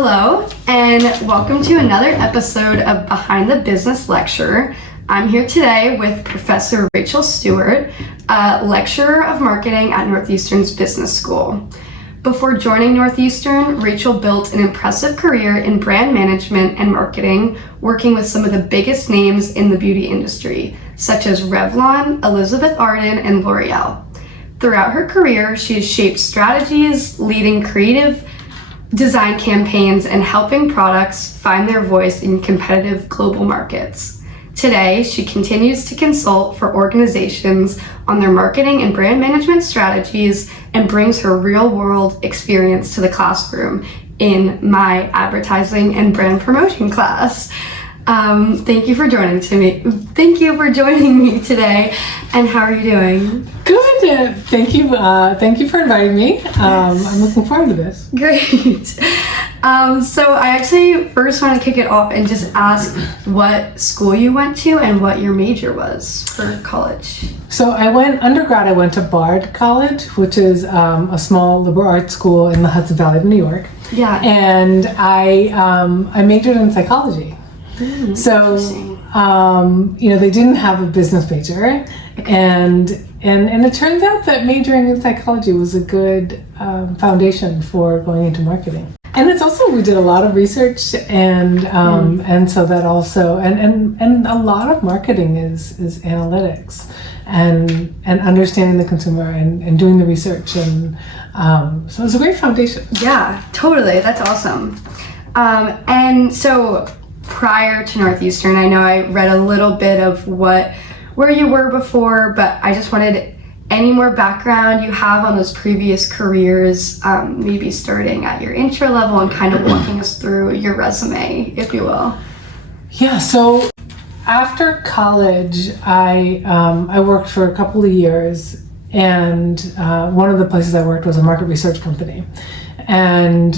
Hello, and welcome to another episode of Behind the Business Lecture. I'm here today with Professor Rachel Stewart, a lecturer of marketing at Northeastern's Business School. Before joining Northeastern, Rachel built an impressive career in brand management and marketing, working with some of the biggest names in the beauty industry, such as Revlon, Elizabeth Arden, and L'Oreal. Throughout her career, she has shaped strategies, leading creative design campaigns, and helping products find their voice in competitive global markets. Today, she continues to consult for organizations on their marketing and brand management strategies and brings her real-world experience to the classroom in my advertising and brand promotion class. Thank you for joining me today. And how are you doing? Good. Thank you. Thank you for inviting me. Yes. I'm looking forward to this. Great. So I actually first want to kick it off and just ask what school you went to and what your major was for college. So I went to Bard College, which is a small liberal arts school in the Hudson Valley of New York. Yeah. And I majored in psychology. So, they didn't have a business major, and it turns out that majoring in psychology was a good foundation for going into marketing. And it's also, we did a lot of research, and so that also, and a lot of marketing is analytics, and understanding the consumer and doing the research, and so it's a great foundation. Yeah, totally. That's awesome. And so prior to Northeastern, I know I read a little bit of where you were before, but I just wanted any more background you have on those previous careers, maybe starting at your intro level and kind of walking us through your resume, if you will. Yeah, so after college, I worked for a couple of years, and one of the places I worked was a market research company. And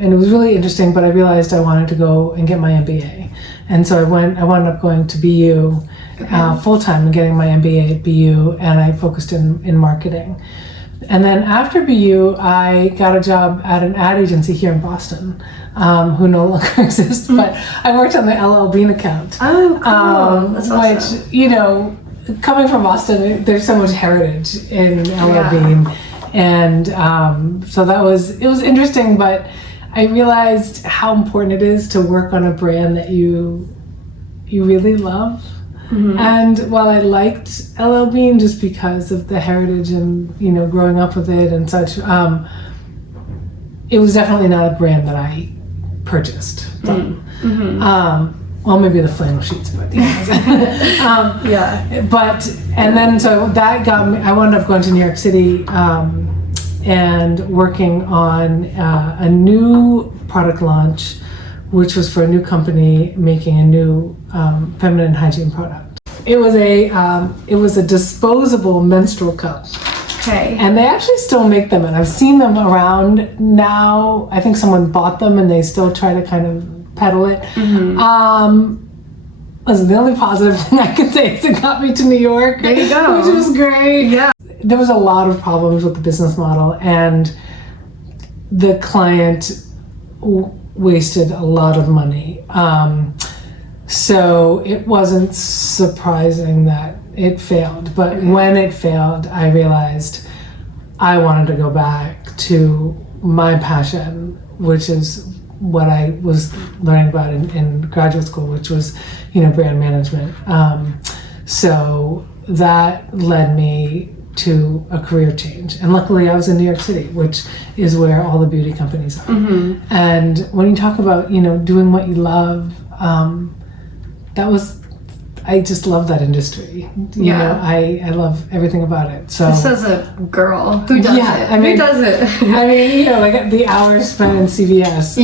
it was really interesting, but I realized I wanted to go and get my MBA. And so I wound up going to BU full-time and getting my MBA at BU, and I focused in marketing. And then after BU, I got a job at an ad agency here in Boston, who no longer exists, but I worked on the LL Bean account. Oh, cool. That's awesome. Which, coming from Boston, there's so much heritage in LL Bean. And so it was interesting, but I realized how important it is to work on a brand that you really love. Mm-hmm. And while I liked LL Bean just because of the heritage and growing up with it and such, it was definitely not a brand that I purchased. Mm-hmm. Well, maybe the flannel sheets, but yeah. But and then so that got me. I wound up going to New York City and working on a new product launch, which was for a new company making a new feminine hygiene product. It was a disposable menstrual cup. Okay. And they actually still make them, and I've seen them around now. I think someone bought them, and they still try to kind of peddle it. Mm-hmm. Listen, the only positive thing I can say is it got me to New York. There you go. Which was great. Yeah. There was a lot of problems with the business model, and the client wasted a lot of money. So it wasn't surprising that it failed. But when it failed, I realized I wanted to go back to my passion, which is what I was learning about in graduate school, which was, brand management. So that led me to a career change. And luckily I was in New York City, which is where all the beauty companies are. Mm-hmm. And when you talk about, doing what you love, I just love that industry. I love everything about it. So this is a girl who does it. Who does it? Like the hours spent in CVS.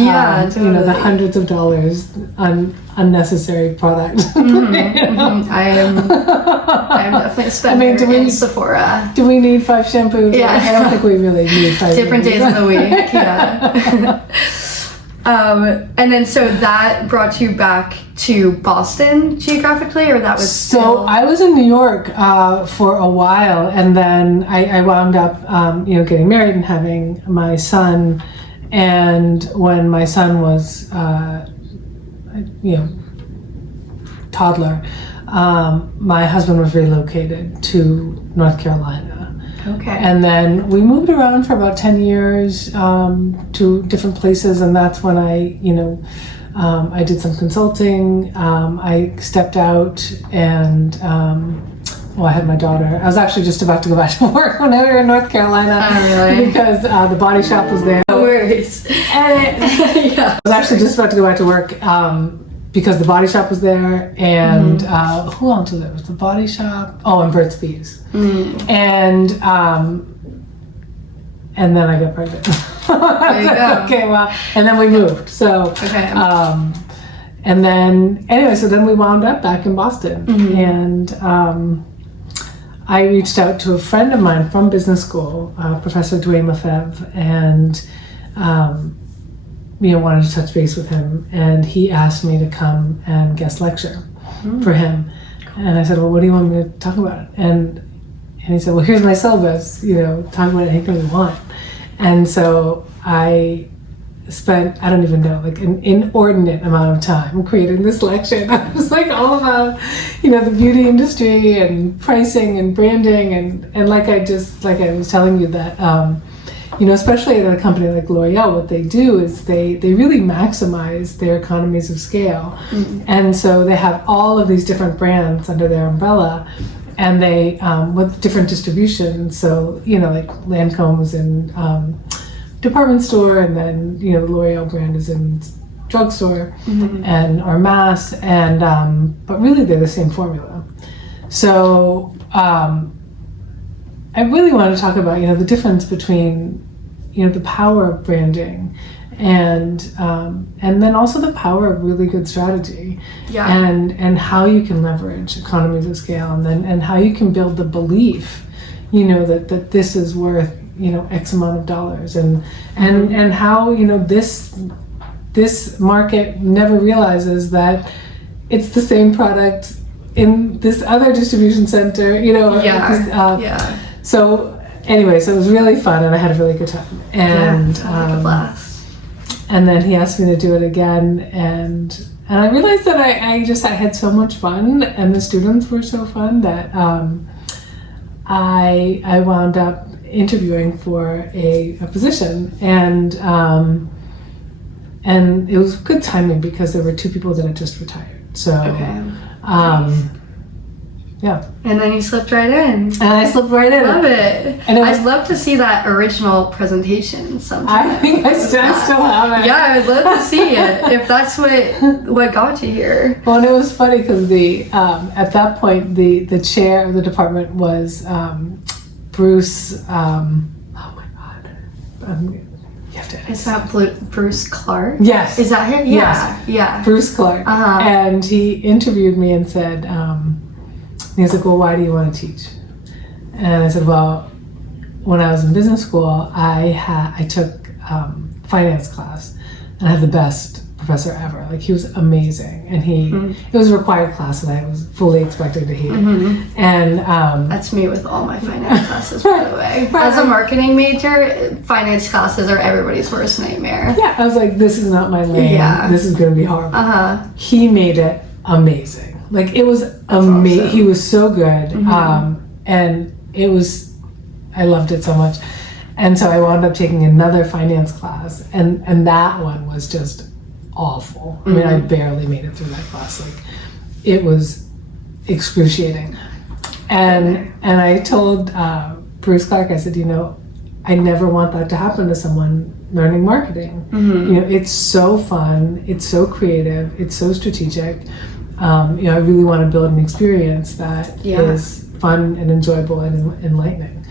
Totally. The hundreds of dollars on unnecessary product. Mm-hmm. Mm-hmm. I am definitely a spender in Sephora. Do we need 5 shampoos? Yeah. I don't think we really need 5 Different shampoos. days of the week. Yeah. And then so that brought you back to Boston geographically, or that was So I was in New York for a while, and then I wound up getting married and having my son, And when my son was, toddler, my husband was relocated to North Carolina. Okay. And then we moved around for about 10 years to different places, and that's when I did some consulting. I stepped out and I had my daughter. I was actually just about to go back to work when we were in North Carolina. Oh, really? Because the body shop was there. No worries. I was actually just about to go back to work because the body shop was there, and who else was there? It was the body shop. Oh, and Burt's Bees. And then I got pregnant. There you go. Okay, well, and then we moved. So, Okay. and then anyway, so then we wound up back in Boston, and I reached out to a friend of mine from business school, Professor Dwayne Lefebvre, and wanted to touch base with him, and he asked me to come and guest lecture for him. And I said, well, what do you want me to talk about? And he said, well, here's my syllabus, talk about anything you want. And so I spent, I don't even know, like an inordinate amount of time creating this lecture. It was like all about, the beauty industry and pricing and branding, and like I was telling you that, especially at a company like L'Oreal, what they do is they really maximize their economies of scale. And so they have all of these different brands under their umbrella, and they, with different distribution. So, like Lancome's in department store, and then, the L'Oreal brand is in drugstore and or mass, and but really they're the same formula. So I really want to talk about the difference between the power of branding and then also the power of really good strategy, and how you can leverage economies of scale, and how you can build the belief that this is worth X amount of dollars, and how this market never realizes that it's the same product in this other distribution center, So anyway, so it was really fun, and I had a really good time. And a blast. And then he asked me to do it again, and I realized that I had so much fun, and the students were so fun that I wound up interviewing for a position, and it was good timing because there were two people that had just retired. So yeah. And then you slipped right in. And I slipped right in. Love it. And I'd love to see that original presentation sometime. I think I still have it. Yeah, I'd love to see it if that's what got you here. Well, and it was funny because at that point the chair of the department was Bruce. Oh my God. You have to. Is that Bruce Clark? Yes. Is that him? Yes. Yeah. Bruce Clark. And he interviewed me and said, he was like, well, why do you want to teach? And I said, well, when I was in business school, I took finance class, and I had the best professor ever. Like, he was amazing, and it was a required class, and I was fully expected to hate it. And that's me with all my finance classes, by the way. As a marketing major, finance classes are everybody's worst nightmare. Yeah, I was like, this is not my lane. Yeah. This is going to be horrible. He made it amazing. Like, it was amazing. Awesome. He was so good, and it was. I loved it so much, and so I wound up taking another finance class, and that one was just awful. I mean, I barely made it through that class. Like, it was excruciating, and I told Bruce Clark, I said, I never want that to happen to someone learning marketing. It's so fun, it's so creative, it's so strategic. I really want to build an experience that is fun and enjoyable and enlightening.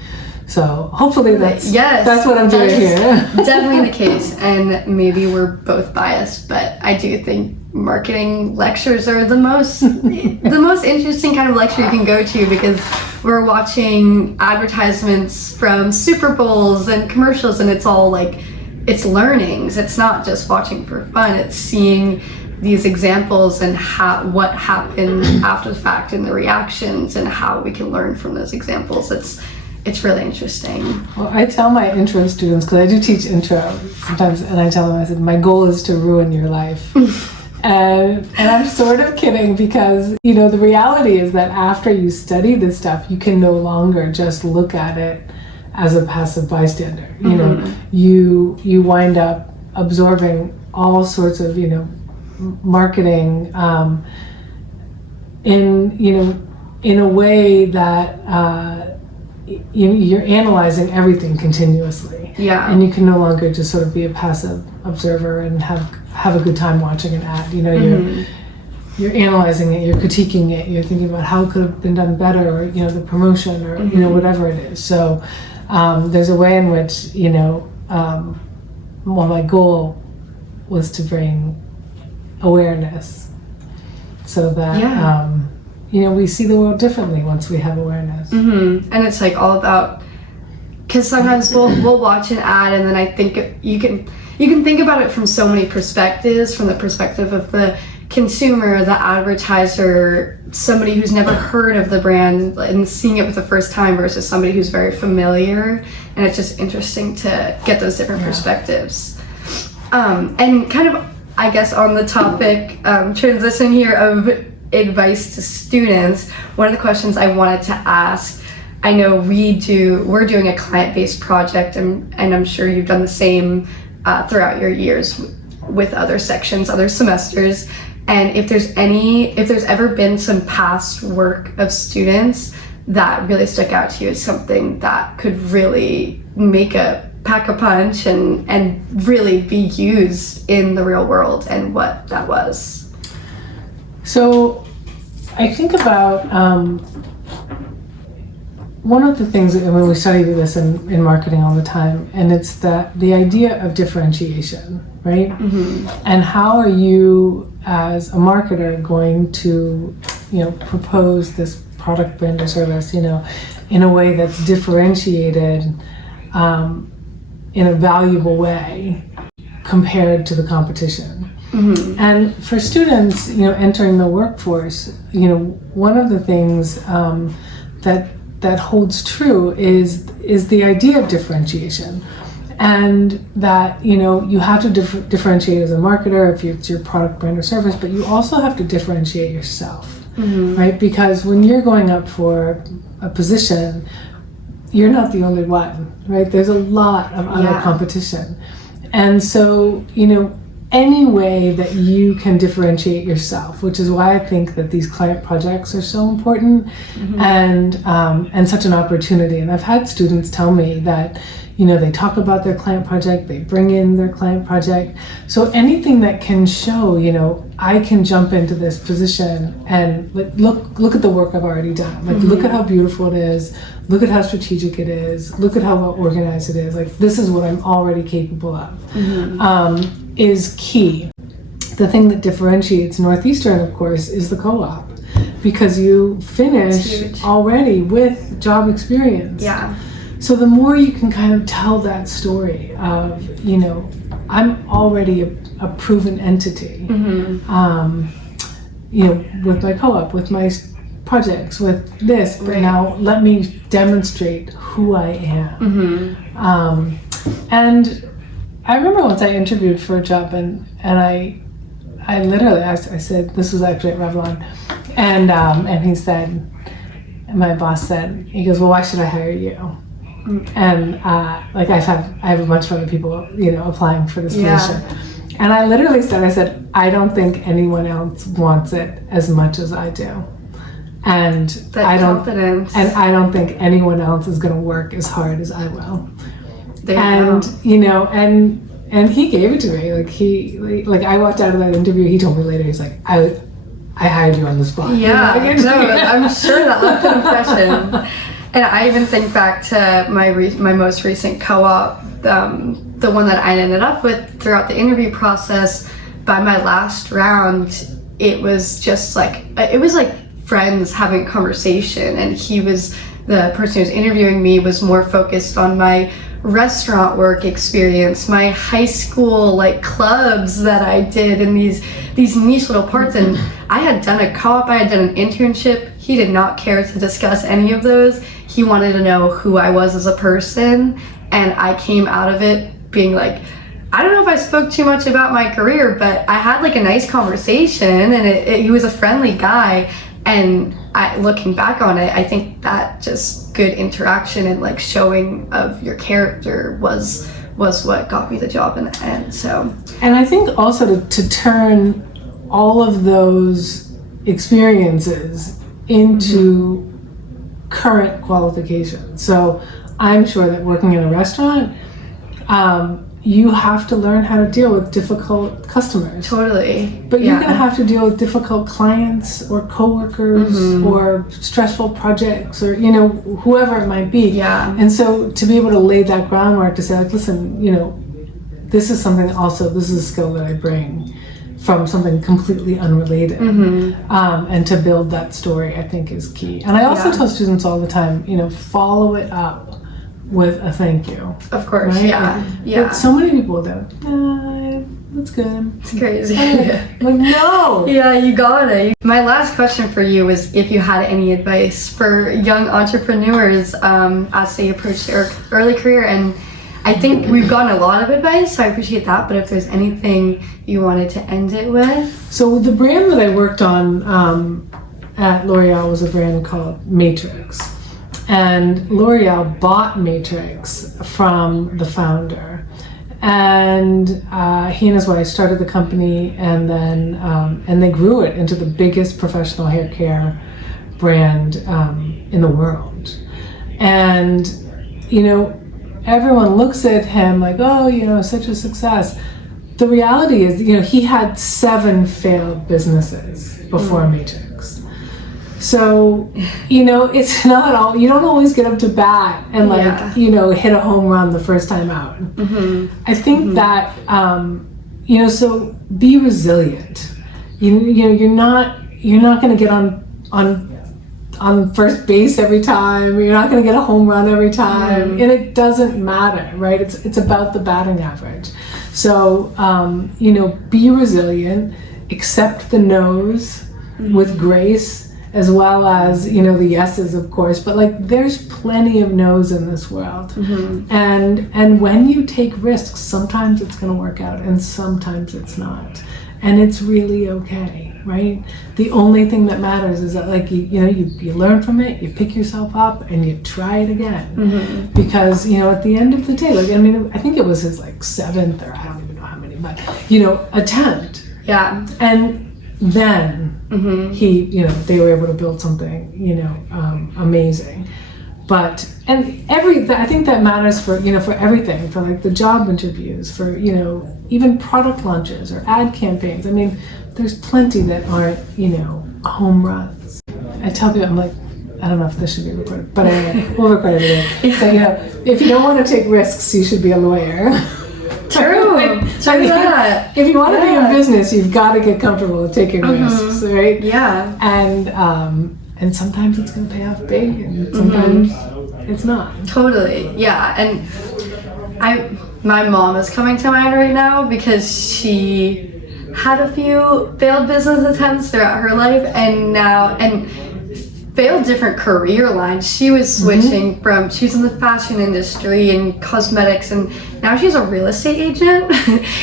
So hopefully that's what I'm doing here. Definitely the case, and maybe we're both biased, but I do think marketing lectures are the most interesting kind of lecture you can go to, because we're watching advertisements from Super Bowls and commercials, and it's all like, it's learnings. It's not just watching for fun. It's seeing these examples and what happened after the fact and the reactions and how we can learn from those examples. it's really interesting. Well, I tell my intro students, because I do teach intro sometimes, and I tell them, I said, my goal is to ruin your life. And I'm sort of kidding, because, you know, the reality is that after you study this stuff, you can no longer just look at it as a passive bystander. You know, you wind up absorbing all sorts of, you know, marketing in a way that you're analyzing everything continuously. Yeah. And you can no longer just sort of be a passive observer and have a good time watching an ad. You know, you're analyzing it, you're critiquing it, you're thinking about how it could have been done better, or, you know, the promotion, or, you know, whatever it is. So there's a way in which, you know, well, my goal was to bring awareness so that, you know, we see the world differently once we have awareness. And it's like all about, because sometimes we'll watch an ad, and then I think you can think about it from so many perspectives, from the perspective of the consumer, the advertiser, somebody who's never heard of the brand and seeing it for the first time versus somebody who's very familiar. And it's just interesting to get those different perspectives. And kind of, I guess, on the topic, transition here of advice to students, one of the questions I wanted to ask, I know we're doing a client-based project, and I'm sure you've done the same throughout your years with other sections, other semesters. And if there's ever been some past work of students that really stuck out to you as something that could really pack a punch and really be used in the real world, and what that was. So I think about one of the things, I mean, we study this in marketing all the time, and it's the idea of differentiation, right? And how are you as a marketer going to, you know, propose this product, brand, or service, you know, in a way that's differentiated in a valuable way compared to the competition. And for students, you know, entering the workforce, you know, one of the things that holds true is the idea of differentiation, and that, you know, you have to differentiate as a marketer if it's your product, brand, or service, but you also have to differentiate yourself, right? Because when you're going up for a position, you're not the only one, right? There's a lot of other competition. And so, you know, any way that you can differentiate yourself, which is why I think that these client projects are so important, and such an opportunity. And I've had students tell me that, you know, they talk about their client project, they bring in their client project. So anything that can show, you know, I can jump into this position and look at the work I've already done. Like, look at how beautiful it is. Look at how strategic it is. Look at how well organized it is. Like, this is what I'm already capable of. Is key. The thing that differentiates Northeastern, of course, is the co-op, because you finish already with job experience. Yeah. So the more you can kind of tell that story of, you know, I'm already a proven entity, you know, with my co-op, with my projects, with this, but now let me demonstrate who I am. And I remember once I interviewed for a job, and I literally, I said, this was actually at Revlon, and he said, my boss said, he goes, well, why should I hire you? And like, I have a bunch of other people, you know, applying for this position. And I literally said, I don't think anyone else wants it as much as I do. And I don't think anyone else is going to work as hard as I will. You know, and he gave it to me. Like I walked out of that interview. He told me later. He's like, I hired you on the spot. Yeah, I'm sure that left an impression. And I even think back to my most recent co-op, the one that I ended up with throughout the interview process. By my last round, it was just like friends having a conversation, and the person who was interviewing me was more focused on my restaurant work experience, my high school like clubs that I did in these niche little parts. And I had done a co-op, I had done an internship. He did not care to discuss any of those. he wanted to know who I was as a person, and I came out of it being like, I don't know if I spoke too much about my career, but I had like a nice conversation, and he was a friendly guy. And looking back on it, I think that just good interaction and like showing of your character was what got me the job in the end. So, and I think also to turn all of those experiences into current qualifications. So I'm sure that working in a restaurant, you have to learn how to deal with difficult customers. Totally. But you're going to have to deal with difficult clients or coworkers or stressful projects or, you know, whoever it might be. Yeah. And so to be able to lay that groundwork to say, like, listen, you know, this is a skill that I bring from something completely unrelated. And to build that story, I think, is key. And I also tell students all the time, you know, follow it up with a thank you. Of course, right? yeah. But so many people don't. That's good. It's crazy. Like, no. Yeah, you got it. My last question for you was if you had any advice for young entrepreneurs as they approach their early career. And I think we've gotten a lot of advice, so I appreciate that. But if there's anything you wanted to end it with? So the brand that I worked on at L'Oreal was a brand called Matrix. And L'Oreal bought Matrix from the founder. And he and his wife started the company, and then and they grew it into the biggest professional hair care brand in the world. And, you know, everyone looks at him like, oh, you know, such a success. The reality is, you know, he had 7 failed businesses before Matrix. So, you know, it's not all, you don't always get up to bat and like, you know, hit a home run the first time out. I think that, you know, so be resilient. You know, you're not going to get on first base every time. You're not going to get a home run every time. And it doesn't matter, right? It's about the batting average. So, you know, be resilient, accept the no's with grace, as well as, you know, the yeses, of course, but like there's plenty of no's in this world. And when you take risks, sometimes it's going to work out and sometimes it's not. And it's really okay, right? The only thing that matters is that, like, you know, you learn from it, you pick yourself up and you try it again. Because, you know, at the end of the day, like, I mean, I think it was his like 7th or I don't even know how many, but, you know, attempt. Yeah. And then he, you know, they were able to build something, you know, amazing. But, and I think that matters for, you know, for everything, for like the job interviews, for, you know, even product launches or ad campaigns. I mean, there's plenty that aren't, you know, home runs. I tell people, I'm like, I don't know if this should be recorded, but we'll record it anyway. So, you know, if you don't want to take risks, you should be a lawyer. True. True that. If you want to be in business, you've got to get comfortable with taking risks, right? Yeah. And sometimes it's going to pay off big, and sometimes it's not. Totally. Yeah. And my mom is coming to mind right now because she had a few failed business attempts throughout her life, and failed different career lines. She was switching from, she was in the fashion industry and cosmetics, and now she's a real estate agent.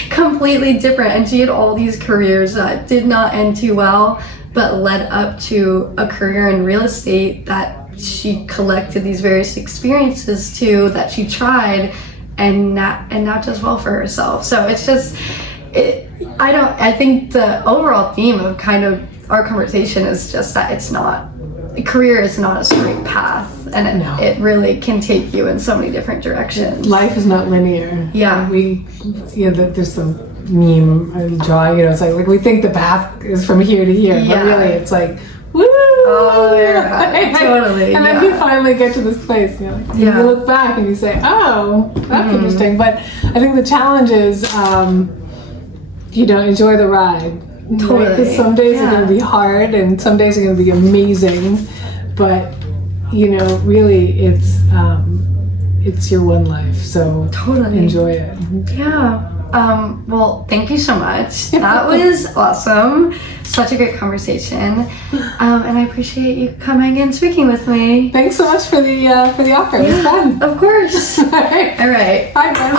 Completely different. And she had all these careers that did not end too well, but led up to a career in real estate that she collected these various experiences to, that she tried and not does well for herself. So it's just, I think the overall theme of kind of our conversation is just that a career is not a straight path, and it really can take you in so many different directions. Life is not linear. Yeah. There's some meme I draw, you know, it's like we think the path is from here to here, but really it's like, woo! Oh, yeah, totally. And then you finally get to this place, you know, you look back and you say, oh, that's interesting. But I think the challenge is, you know, enjoy the ride. Totally. Because some days are going to be hard and some days are going to be amazing, but, you know, really it's your one life, so totally enjoy it. Yeah. Well, thank you so much. That was awesome. Such a great conversation. And I appreciate you coming and speaking with me. Thanks so much for the offer. It was fun. Of course. All right. All right. Bye, friends.